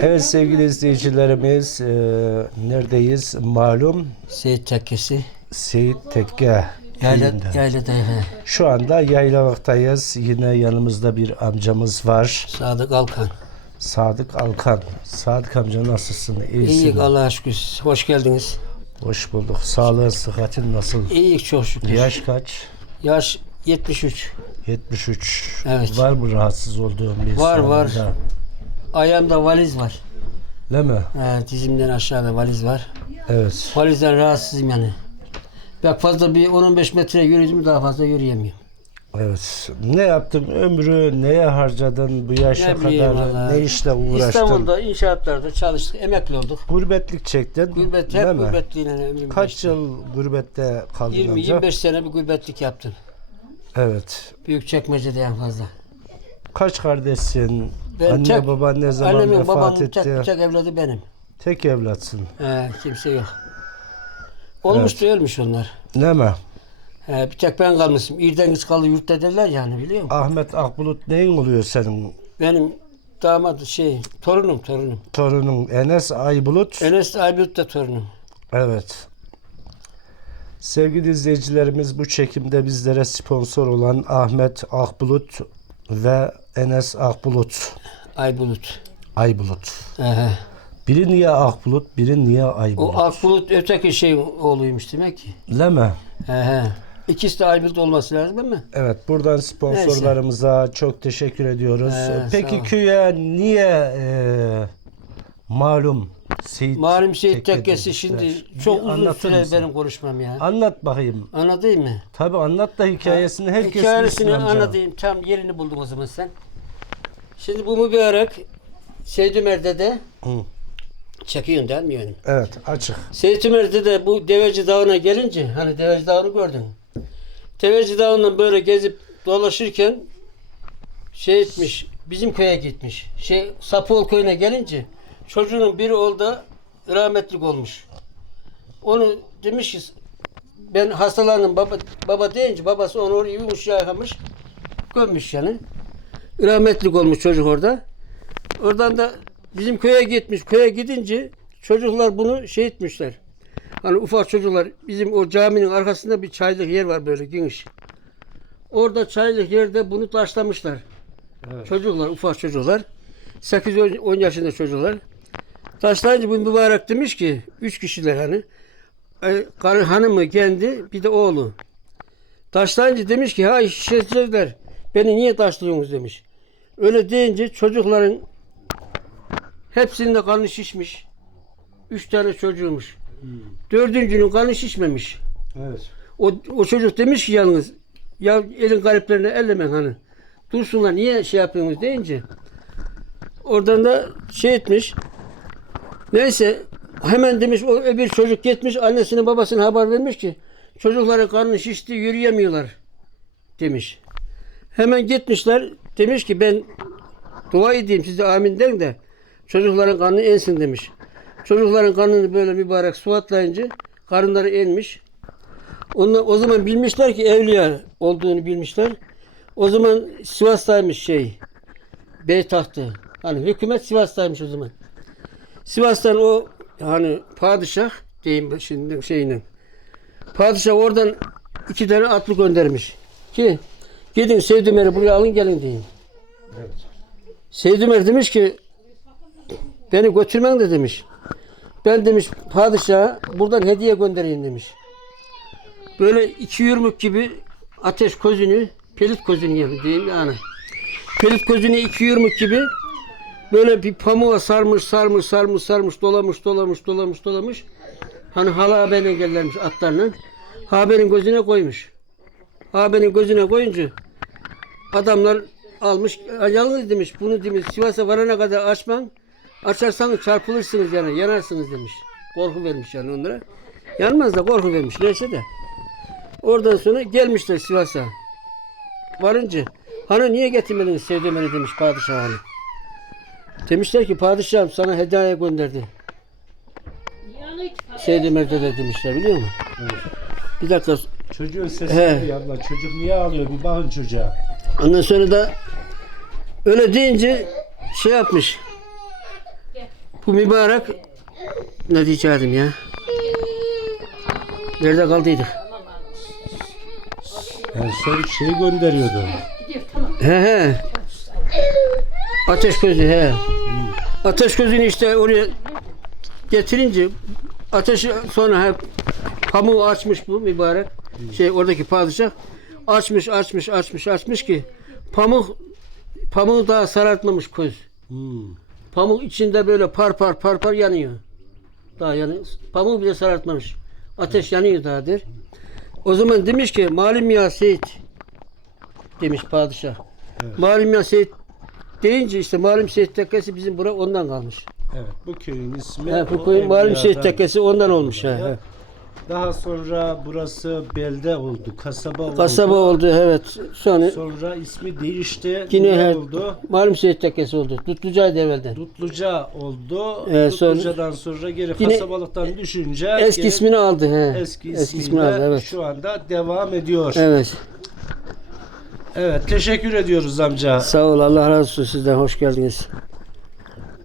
Evet sevgili izleyicilerimiz e, neredeyiz? Malum Seyit Tekkesi. Seyit Tekke Yayla, yaylada he. Şu anda Yaylavaktayız. Yine yanımızda bir amcamız var. Sadık Alkan. Sadık Alkan. Sadık amca nasılsın? İyisin. İyiyik Allah'a şükür. Hoş geldiniz. Hoş bulduk. Sağlığın, sıhhatin nasıl? İyiyik çok şükür. Yaş kaç? Yaş 73. 73. Evet. Var mı rahatsız olduğun bir Var, var. Ayağımda valiz var. Değil mi? He, dizimden aşağıda valiz var. Evet. Valizden rahatsızım yani. Bak fazla bir 10-15 metre yürüdüm daha fazla yürüyemiyorum. Evet. Ne yaptın? Ömrü neye harcadın bu yaşa Ne bileyim kadar? Ne işle uğraştın? İstanbul'da inşaatlarda çalıştık, emekli olduk. Gurbetlik çektin. Gurbet değil hep mi? gurbetliğine ömrüm Kaç geçti. yıl gurbette kaldın 20 amca? 25 sene bir gurbetlik yaptım. Evet. Büyük çekmecede en fazla. Kaç kardeşsin? Ben Anne tek- baban ne zaman Annemin vefat babamın etti? tek, tek evladı benim. Tek evlatsın. He, kimse yok. Olmuş da ölmüş onlar. Ne mi? He, bir tek ben kalmışım. İrden kız kaldı yurtta derler yani biliyor musun? Ahmet Akbulut neyin oluyor senin? Benim damat şey torunum torunum. Torunun Enes Aybulut. Enes Aybut da torunum. Evet. Sevgili izleyicilerimiz bu çekimde bizlere sponsor olan Ahmet Akbulut ve Enes Akbulut. Aybulut. Aybulut. He. Biri niye Akbulut, biri niye Aybulut? O Akbulut öteki şey oğluymuş demek ki. He, he. İkisi de Aybut olması lazım değil mi? Evet buradan sponsorlarımıza çok teşekkür ediyoruz. Ee, Peki köye niye e, malum Seyit Malum Tekke tekkesi şimdi çok uzun süre mısın? benim konuşmam ya. Anlat bakayım. Anladın mı? Tabi anlat da hikayesini herkes Hikayesini anlatayım. Tam yerini buldum o zaman sen. Şimdi bu mübarek Seyit Ömer'de de Hı. çekiyorsun değil mi yani? Evet açık. Seyit Ömer'de de bu Deveci Dağı'na gelince hani Deveci Dağı'nı gördün. Deveci Dağı'ndan böyle gezip dolaşırken şey etmiş bizim köye gitmiş. Şey Sapol köyüne gelince çocuğun biri oldu rahmetlik olmuş. Onu demiş ki ben hastalandım baba, baba deyince babası onu oraya yumuş yayhamış gömmüş yani. Rahmetlik olmuş çocuk orada. Oradan da bizim köye gitmiş. Köye gidince çocuklar bunu şey etmişler. Hani ufak çocuklar bizim o caminin arkasında bir çaylık yer var böyle geniş. Orada çaylık yerde bunu taşlamışlar. Evet. Çocuklar, ufak çocuklar. 8-10 yaşında çocuklar. Taşlayınca bu mübarek demiş ki, üç kişiler hani. e, Karı hanımı kendi, bir de oğlu. Taşlayınca demiş ki, ha şişesizler, beni niye taşlıyorsunuz demiş. Öyle deyince çocukların hepsinin de kanı şişmiş. Üç tane çocuğumuş. Dördüncünün kanı şişmemiş. Evet. O, o çocuk demiş ki yalnız ya elin gariplerine ellemen hani. Dursunlar niye şey yapıyorsunuz deyince oradan da şey etmiş. Neyse hemen demiş o öbür çocuk gitmiş annesine babasına haber vermiş ki çocukların karnı şişti yürüyemiyorlar demiş. Hemen gitmişler demiş ki ben dua edeyim siz amin deyin de çocukların karnı ensin demiş. Çocukların karnını böyle mübarek su atlayınca karınları enmiş. Onlar, o zaman bilmişler ki evliya olduğunu bilmişler. O zaman Sivas'taymış şey. Beytahtı. Hani hükümet Sivas'taymış o zaman. Sivas'tan o hani padişah diyeyim şimdi şeyinin. Padişah oradan iki tane atlı göndermiş. Ki gidin Seyit Ömer'i buraya alın gelin diyeyim. Evet. Seyit Ömer demiş ki beni götürmen de demiş. Ben demiş padişaha buradan hediye göndereyim demiş. Böyle iki yürümük gibi ateş közünü, pelit közünü yani diyeyim yani. Pelit közünü iki yürümük gibi böyle bir pamuğa sarmış, sarmış, sarmış, sarmış, dolamış, dolamış, dolamış, dolamış. Hani hala haberine gelirlermiş atlarla. Haberin gözüne koymuş. Haberin gözüne koyunca adamlar almış, yalnız demiş bunu demiş Sivas'a varana kadar açman, açarsanız çarpılırsınız yani, yanarsınız demiş. Korku vermiş yani onlara. Yanmaz da korku vermiş neyse de. Oradan sonra gelmişler Sivas'a. Varınca hani niye getirmediniz Sevdemeni demiş padişah hani. Demişler ki padişahım sana hediye gönderdi. Sevdemer de demişler biliyor musun? Bir dakika. Çocuğun sesi He. geliyor abla. Çocuk niye ağlıyor? Bir bakın çocuğa. Ondan sonra da öyle deyince şey yapmış. Bu mübarek ne diyeceğim ya? Nerede kaldıydık? En son şey gönderiyordu. He he. Ateş gözü he. Ateş gözünü işte oraya getirince ateşi sonra hep pamuğu açmış bu mübarek. Şey oradaki padişah açmış açmış açmış açmış ki pamuk pamuğu daha sarartmamış köz. Hmm. Pamuk içinde böyle par par par par yanıyor. Daha yanıyor. Pamuk bile sarartmamış. Ateş yanıyor daha der. O zaman demiş ki malim ya Seyit demiş padişah. Malim ya Seyit deyince işte Malim Seyit Tekkesi bizim bura ondan kalmış. Evet bu köyün ismi. O bu koyun Malim Seyit. Tekkesi ondan olmuş. He, he. Daha sonra burası belde oldu, kasaba oldu. Kasaba oldu evet. Sonra Sonra ismi değişti. yine ne oldu? Malim Seyit Tekkesi oldu. Tutlucaydı evvelden. Dutluca oldu. Evet, sonra- Dutluca'dan sonra geri Yine kasabalıktan düşünce Eski geri ismini aldı. He. eski, ismiyle ismini aldı evet. şu anda devam ediyor. Evet. Evet, teşekkür ediyoruz amca. Sağ ol. Allah razı olsun sizden. Hoş geldiniz.